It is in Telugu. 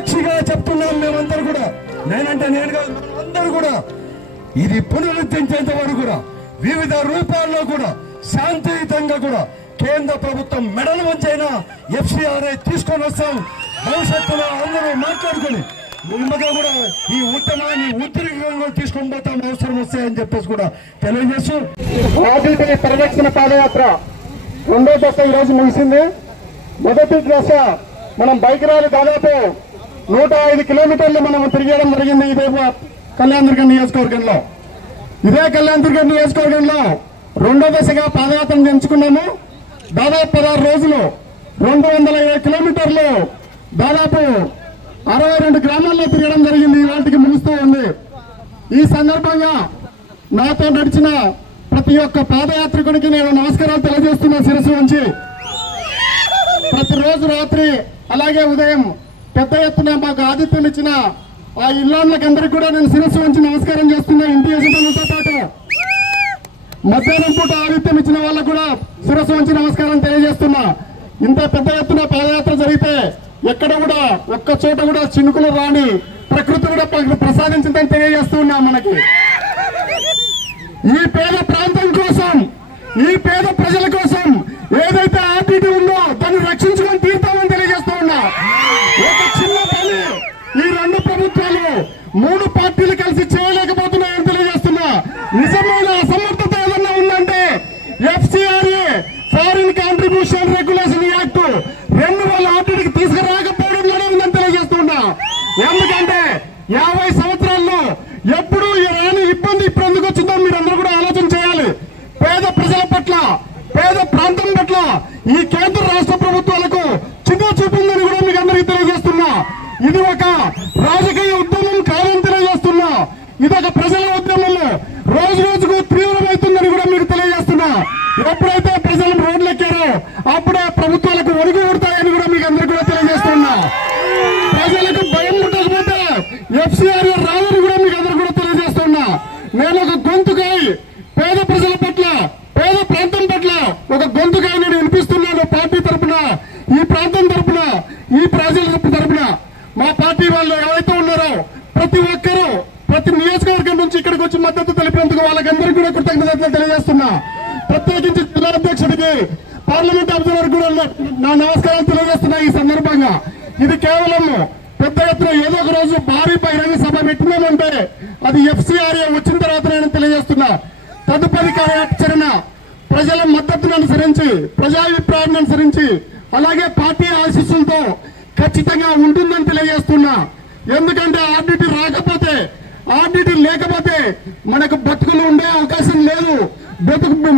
సాక్షిగా చెప్తున్నాం మేమందరూ కూడా, నేనంటే నేను కాదు, అందరూ కూడా ఇది పునరుద్ధరించేంత వరకు కూడా వివిధ రూపాల్లో కూడా శాంతియుతంగా కూడా కేంద్ర ప్రభుత్వం మెడలు వంచైనా FCRA తీసుకొని వస్తాం. భవిష్యత్తులో అందరూ మాట్లాడుకుని నిమ్మగా కూడా ఈ ఉత్తమాన్ని ఉత్తరీకంగా తీసుకొని పోతాం అవసరం వస్తాయని చెప్పేసి కూడా తెలియజేస్తూ ఆర్డిటి పరిరక్షణ పాదయాత్ర రెండో దశ ఈరోజు ముగిసింది. మొదటి దశ మనం బైక్ ర్యాలీ దాదాపు 105 కిలోమీటర్లు మనం తిరిగేయడం జరిగింది. ఇదే కళ్యాణదుర్గం నియోజకవర్గంలో. ఇదే కళ్యాణదుర్గం నియోజకవర్గంలో రెండో దశగా పాదయాత్ర ఎంచుకున్నాము. దాదాపు 16 రోజులు 220 కిలోమీటర్లు దాదాపు 62 గ్రామాల్లో తిరగడం జరిగింది. వాటికి ముగుస్తూ ఉంది. ఈ సందర్భంగా నాతో నడిచిన ప్రతి ఒక్క పాదయాత్రికునికి నేను నమస్కారాలు తెలియజేస్తున్నా శిరస్సు ఉంచి. ప్రతిరోజు రాత్రి అలాగే ఉదయం పెద్ద ఎత్తున మాకు ఆతిథ్యం ఇచ్చిన ఆ ఇల్లాళ్ళకందరికీ కూడా నేను శిరస్సు ఉంచి నమస్కారం చేస్తున్నా. ఇంటి యజమానులతో పాటు మధ్యాహ్నం పూట ఆతిథ్యం ఇచ్చిన వాళ్ళకు కూడా శిరస్సు ఉంచి నమస్కారం తెలియజేస్తున్నా. ఇంత పెద్ద ఎత్తున పాదయాత్ర జరిగితే ఎక్కడ కూడా ఒక్క చోట కూడా చినుకులు రాని ప్రకృతి కూడా ప్రసాదించిందని తెలియజేస్తున్నా. మనకి ఈ పేద ప్రాంతం కోసం, ఈ పేద ప్రజల కోసం ఏదైతే ఆర్డిటి ఉందో దాన్ని రక్షించుకొని తీరుతామని తెలియజేస్తూ ఉన్నా. ఒక చిన్న పని ఈ రెండు ప్రభుత్వాలు 3 పార్టీలు కలిసి చేయలేకపోతున్నాయని తెలియజేస్తున్నా. నిజమైన అసమర్థత ఏదన్నా ఉందంటే FCRA foreign contribution regulation act 2000 ఆర్డిటికి తీసుకురాకపోవడంలోనే ఉందని తెలియజేస్తున్నా. ఎందుకంటే 50 సంవత్సరాల్లో ఎప్పుడు రాని ఇబ్బంది ఇప్పుడు ఎందుకు వచ్చిందో మీరందరూ కూడా ఆలోచన చేయాలి. పేద ప్రజల పట్ల, పేద ప్రాంతం పట్ల ఈ కేంద్ర రాష్ట్ర ప్రభుత్వాలకు చిన్న చూపుందని కూడా మీకు అందరికీ తెలియజేస్తున్నా. ఇది ఒక రాజకీయ ఉద్యమం కాదని తెలియజేస్తున్నా. ఇది ఒక ప్రజల ఉద్యమము రోజు రోజుకు తీవ్రమవుతుందని కూడా మీకు తెలియజేస్తున్నా. ఎప్పుడైతే ప్రజలు రోడ్లెక్కారో అప్పుడే ప్రభుత్వాలకు ఒడుగు ఊడతాయని కూడా మీకు అందరికీ కూడా తెలియజేస్తున్నా. ప్రజలకు భయం ఉండకపోతే FCRA రాదని కూడా మీకు అందరూ కూడా తెలియజేస్తున్నా. నేను ఒక గొంతుకై పేద ప్రజల పట్ల, పేద ప్రాంతం పట్ల ఒక గొంతుకై నేను వినిపిస్తున్నాను. పార్టీ తరఫున, ఈ ప్రాంతం తరఫున, ఈ ప్రజల తరఫున మా పార్టీ వాళ్ళు ఎవరైతే ఉన్నారో ప్రతి ఒక్కరూ ప్రతి నియోజకవర్గం నుంచి ఇక్కడికి వచ్చి మద్దతు తెలిపినందుకు వాళ్ళకందరికీ కూడా కృతజ్ఞతలు తెలియజేస్తున్నా. ప్రత్యేకించి జిల్లా అధ్యక్షుడికి, పార్లమెంట్ అబ్జర్వర్ కూడా నా నమస్కారాలు తెలియజేస్తున్నా. ఈ సందర్భంగా ఇది కేవలం పెద్ద ఎత్తున ఏదో ఒక రోజు భారీ బహిరంగ సభ పెట్టినామంటే అది FCRA వచ్చిన తర్వాత నేను తెలియజేస్తున్నా. తదుపరి కార్యాచరణ ప్రజల మద్దతును అనుసరించి, ప్రజాభిప్రాయాన్ని అనుసరించి, అలాగే పార్టీ ఆశీస్సులతో ఖచ్చితంగా ఉంటుందని తెలియజేస్తున్నా. ఎందుకంటే ఆర్డిటి రాకపోతే, ఆర్డిటి లేకపోతే మనకు బతుకులు ఉండే అవకాశం లేదు. బతుకులు